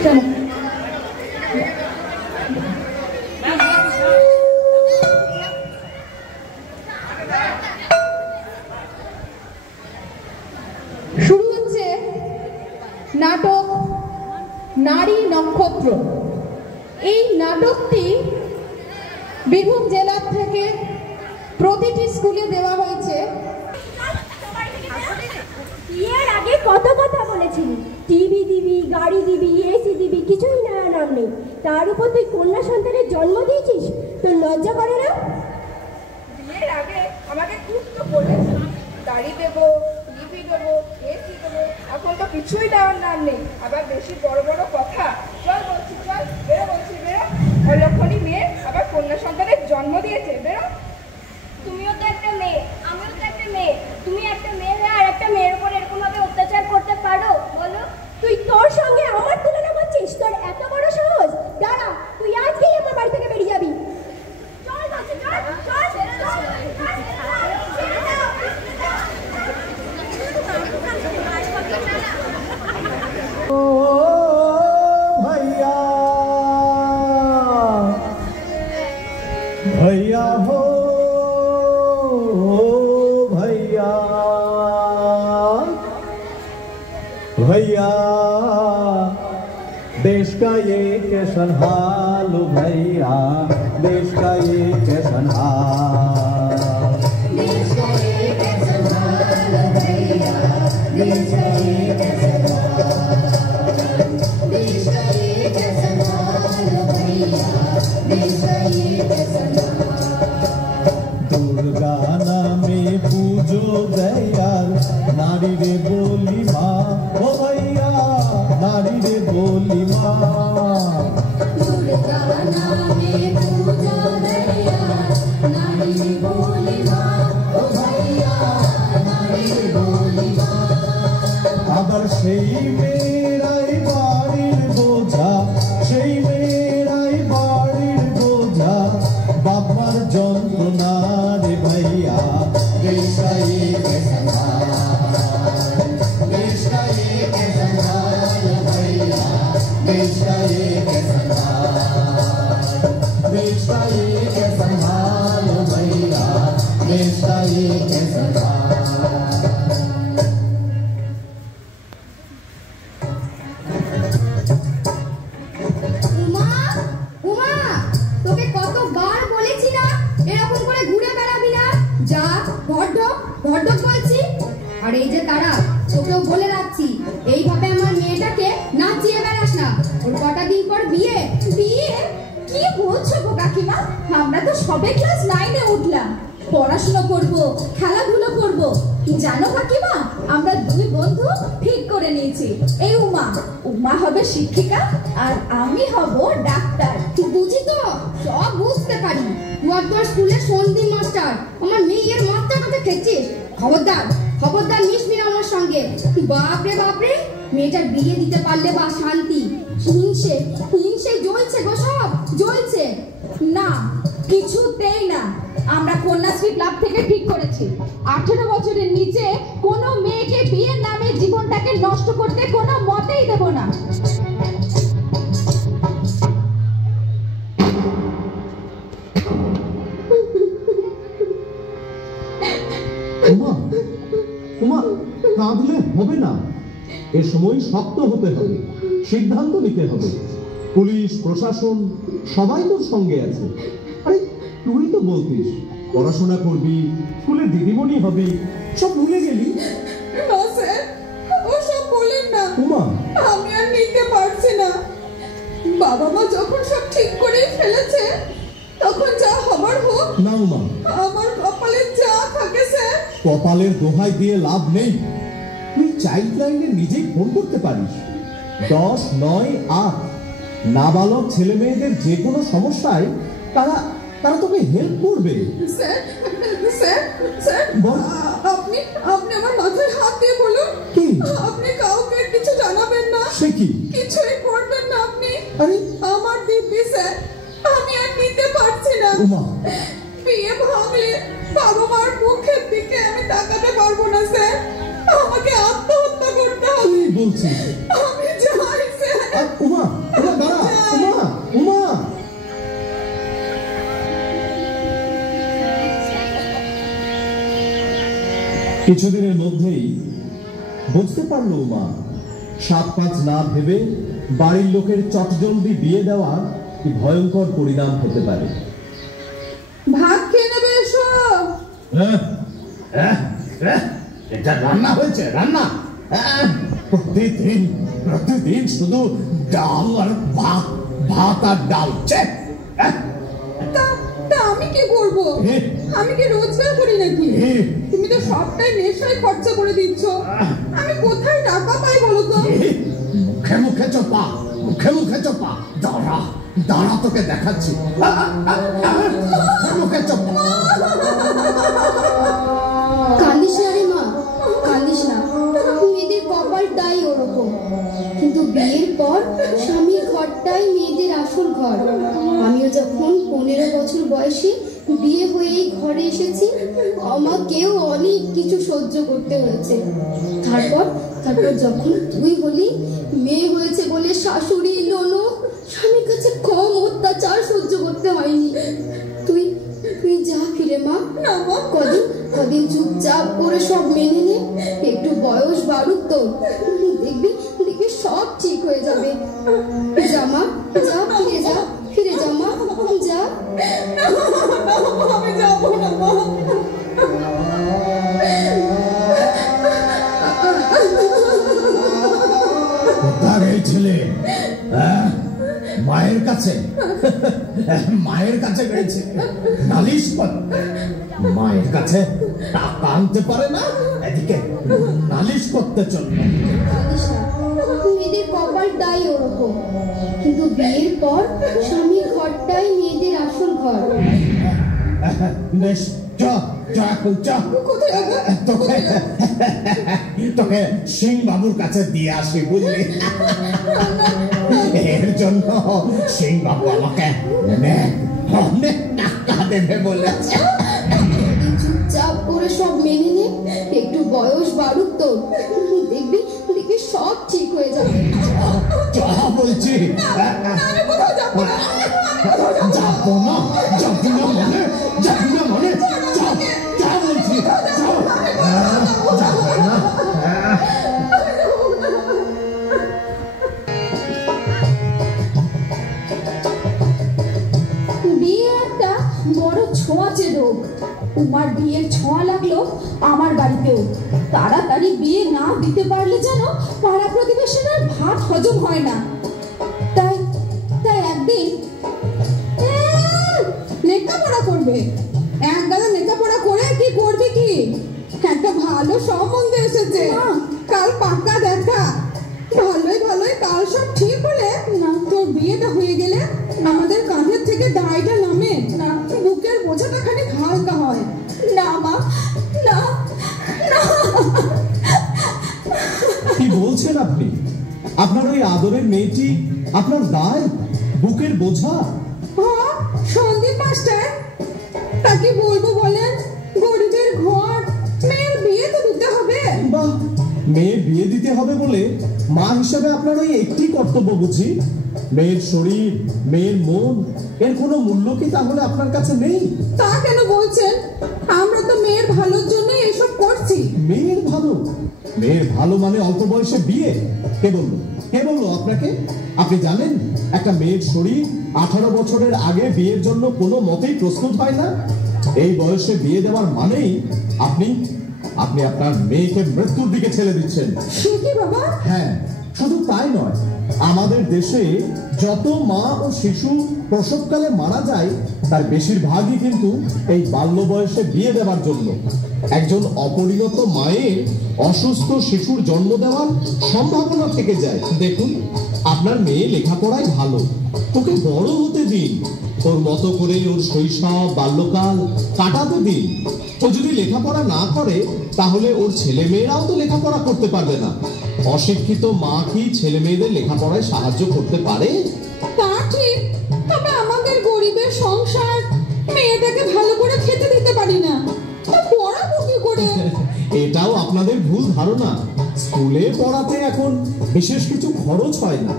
শুরু হচ্ছে নাটক নারী নক্ষত্র। এই নাটকটি বীরভূম জেলা থেকে প্রতিটি স্কুলে দেওয়া হয়েছে। এর আগে কত কথা বলেছিলি, টিভি দিবি, গাড়ি দিবি, এসি দিবি, কিছুই নাম নেই। তার উপর তুই কন্যা সন্তানের জন্ম দিয়েছিস, তোর লজ্জা করে না? বিয়ের আগে আমাকে খুব তো বলেছে গাড়ি দেবো, টিভি দেবো, এসি দেবো, এখন তো কিছুই দেওয়ার নাম নেই। আবার বেশি বড় বড় কথা। চল বলছি, চল বেরো, বলছি বেরো। অলক্ষণী মেয়ে আবার কন্যা সন্তানের জন্ম দিয়েছে, বেরো। তুমিও তো একটা মেয়ে, আমিও তো একটা মেয়ে। তুমি একটা মেয়ে হয়ে আর একটা মেয়ের উপর এরকম ভাবে অত্যাচার করতে পারো? বলো। তুই তোর সঙ্গে আমার তুলনা করছিস? তোর এত বড় সাহস? দাঁড়া, তুই আজকেই আমার বাড়ি থেকে বেরিয়ে যাবি। চল বলছি, চল চল চল। ओ भैया भैया हो भैया भैया देश का ये कैसन हाल भैया, देश का ये कैसन हाल, देश का ये कैसन हाल भैया, देश का ये कैसन हाल, देश का ये कैसन हाल भैया, देश का ये कैसन हाल। दुर्गा नामे पूजो दयाल, नारी रे बोली माँ, ओ भैया नारी रे बोली माँ। दुर्गा नामे पूजो दयाल, नारी रे बोली माँ, ओ भैया नारी रे बोली माँ। আবার সেই মেয়েরাই বাড়ির বোঝা, সেই মেয়েরাই বাড়ির বোঝা, বাবার যন্ত্রণা রে ভাইয়া, দেশ का ये कैसन हाल, देश का ये कैसन हाल भैया, देश का ये कैसन हाल, देश का ये कैसन हाल भैया, देश का ये कैसन हाल। আর এই যে তারা, তোকেও বলে রাখছি, এইভাবে আমার মেয়েটাকে নাচিয়ে বেড়াস না। ওর কটা দিন পর বিয়ে। বিয়ে? কি বলছো গো কাকিমা? আমরা তো সবে ক্লাস 9-এ উঠলাম। পড়াশোনা করব, খেলাধুলো করব। জানো কাকিমা, আমরা দুই বন্ধু ঠিক করে নিয়েছি। এই উমা হবে শিক্ষিকা আর আমি হব ডাক্তার। বুঝি তো, সব বুঝতে পারি। তুই স্কুলে সন্ধি মাস্টার, আমার মেয়ের মাস্টারটাকে খেয়েছিস। খবরদার খবরদার মিশবি না আমার সঙ্গে। বাপরে বাপরে, মেয়েটার বিয়ে দিতে পারলে বা শান্তি। হিংসে হিংসে জ্বলছে গো, সব জ্বলছে। না, কিছুতেই না। আমরা কন্যাশ্রী ক্লাব থেকে ঠিক করেছি, 18 বছরের নিচে কোনো মেয়েকে বিয়ের নামে জীবনটাকে নষ্ট করতে কোনো মতেই দেব না। কাঁদলে হবে না, এ সময় শক্ত হতে হবে, সিদ্ধান্ত নিতে হবে। পুলিশ প্রশাসন সবাই তোর সঙ্গে আছে। আরে তুই তো বলতিস পড়াশোনা করবি, স্কুলে দিদিমণি হবে, সব ভুলে গেলি? না স্যার, ওসব বলেন না। উমা, আমি আর নিতে পারছি না। বাবা মা যখন সব ঠিক করে ফেলেছে, তখন যা হবার হোক। না উমা, আমার কপালে যা থাকে স্যার। কপালের দোহাই দিয়ে লাভ নেই। তুই চাইল্ড লাইনে নিজেই ফোন করতে পারিস। 10-9-8 নাবালক ছেলে মেয়েদের যে কোনো সমস্যায় তারা তোকে হেল্প করবে। স্যার স্যার স্যার, আপনি আমার মাথায় হাত দিয়ে বলুন, আপনি কাউকে কিছু জানাবেন না। সে কি? কিছুই করবেন না আপনি। আরে আমার দিব্যি স্যার, আমি আর নিতে পারছি না। উমা, বিয়ে ভাঙলে বাবা মার মুখের দিকে আমি তাকাতে পারবো না স্যার। আমাকে আত্মহত্যা করতে হবে। কি বলছিস? আমি চাই স্যার। উমা উমা দাঁড়া, উমা উমা। কিছুদিনের মধ্যেই বুঝতে পারলো উমা 7-5 না ভেবে বাড়ির লোকের চটজলদি বিয়ে দেওয়া কি ভয়ঙ্কর পরিণাম হতে পারে। ভাত খেয়ে নেবে এসো। এটা রান্না হয়েছে, রান্না। প্রতিদিন প্রতিদিন শুধু ডাল আর ভাত, ভাত আর ডাল। তা আমি কি করব? আমি কি রোজগার করি নাকি? তুমি তো সবটাই নেশায় খরচা করে দিচ্ছ। আমি কোথায় টাকা পাই বলো তো? মুখে মুখে চোপা, মুখে মুখে চোপা। দাঁড়া দাঁড়া, তোকে দেখাচ্ছি। মুখে চোপা। কান্দিস না রে মা, কান্দিস না। মেয়েদের কপালটাই ওরকম। কিন্তু বিয়ের পর স্বামীর ঘরটাই মেয়েদের আসল ঘর। আমিও যখন 15 বছর বয়সে বিয়ে হয়ে এই ঘরে এসেছি, আমাকেও অনেক কিছু সহ্য করতে হয়েছে। তারপর যখন তুই হলি, মেয়ে হয়েছে বলে শাশুড়ি ননদ স্বামীর কাছে কম অত্যাচার সহ্য করতে হয়নি। তুই যা ফিরে মা। না মা, কদিন চুপচাপ করে সব মেনে নে। একটু বয়স বাড়ুক তো, দেখবি সব ঠিক হয়ে যাবে। যা মা, যা, ফিরে যা মা, যা। আমি যাবো না মা। কোথায় এই ছেলে? মায়ের কাছে, মায়ের কাছে গেছে নালিশ করতে। মায়ের কাছে টাকা আনতে পারে না, এদিকে নালিশ করতে চলবে। মেয়েদের কপালটাই ওরকম। কিন্তু বিয়ের পর স্বামীর ঘরটাই মেয়েদের আসল ঘর। বেশ, তোকে সিং বাবুর কাছে দিয়ে আসি, বুঝলি? এর জন্য সিং বাবু আমাকে অনেক টাকা দেবে বলেছে। চুপচাপ করে সব মেনে নে। একটু বয়স বাড়ুক তো, দেখবি সব ঠিক হয়ে যাবে। যা বলছি। যাবো না মানে, যা বলছি। যাবে না। বিয়ে একটা বড় ছোঁয়াচে রোগ। তোমার বিয়ের ছোঁয়া লাগলো আমার বাড়িতেও। তাড়াতাড়ি বিয়ে না দিতে পারলে যেন পাড়া প্রতিবেশীদের ভাত হজম হয় না। তাই একদিন লেখাপড়া করবে। এক গাদা লেখাপড়া করে কি করবে? কি একটা ভালো সম্বন্ধ এসেছে, কাল পাক্কা দেখা। ভালোই কাল সব ঠিক হলে না, তোর বিয়েটা হয়ে গেলে আমাদের কাঁধের থেকে দায়টা নামে না, বুকের বোঝাটা খানিক হালকা হয়। না মা, না। কি বলছেন আপনি? আপনার ওই আদরের মেয়েটি আপনার দায়, বুকের বোঝা? হ্যাঁ, সন্দীপ মাস্টার, তা কি বলবো বলেন? গরিবের ঘর, মেয়ের বিয়ে তো দিতে হবে। বাহ, মেয়ের বিয়ে দিতে হবে বলে মা হিসেবে আপনার ওই একটি কর্তব্য বুঝি? মেয়ের শরীর, মেয়ের মন, এর কোনো মূল্য কি তাহলে আপনার কাছে নেই? তা কেন বলছেন? আমরা তো মেয়ের ভালোর জন্য এসব করছি। মেয়ের ভালো মানে অল্প বয়সে বিয়ে? কে বললো আপনাকে? আপনি জানেন একটা মেয়ের শরীর 18 বছরের আগে বিয়ের জন্য কোনো মতেই প্রস্তুত হয় না। এই বয়সে বিয়ে দেওয়ার মানেই আপনি আপনার মেয়েকে মৃত্যুর দিকে ঠেলে দিচ্ছেন। সে কি বাবা? হ্যাঁ, শুধু তাই নয়, আমাদের দেশে যত মা ও শিশু প্রসবকালে মারা যায় তার বেশিরভাগই কিন্তু এই বাল্য বয়সে বিয়ে দেওয়ার জন্য। একজন অপরিণত মায়ের অসুস্থ শিশুর জন্ম দেওয়ার সম্ভাবনা থেকে যায়। দেখুন, আপনার মেয়ে লেখাপড়ায় ভালো, ওকে বড় হতে দিন। ওর মতো করে ওর শৈশব বাল্যকাল কাটাতে দিন। ও যদি লেখাপড়া না করে তাহলে ওর ছেলে মেয়েরাও তো লেখাপড়া করতে পারবে না। অশিক্ষিত মা কি ছেলে মেয়েদের লেখাপড়ায় সাহায্য করতে পারে? তা ঠিক, তবে আমাদের গরিবের সংসার, মেয়েটাকে ভালো করে খেতে দিতে পারি না, তা পড়াবো কি করে? এটাও আপনাদের ভুল ধারণা। স্কুলে পড়াতে এখন বিশেষ কিছু খরচ হয় না।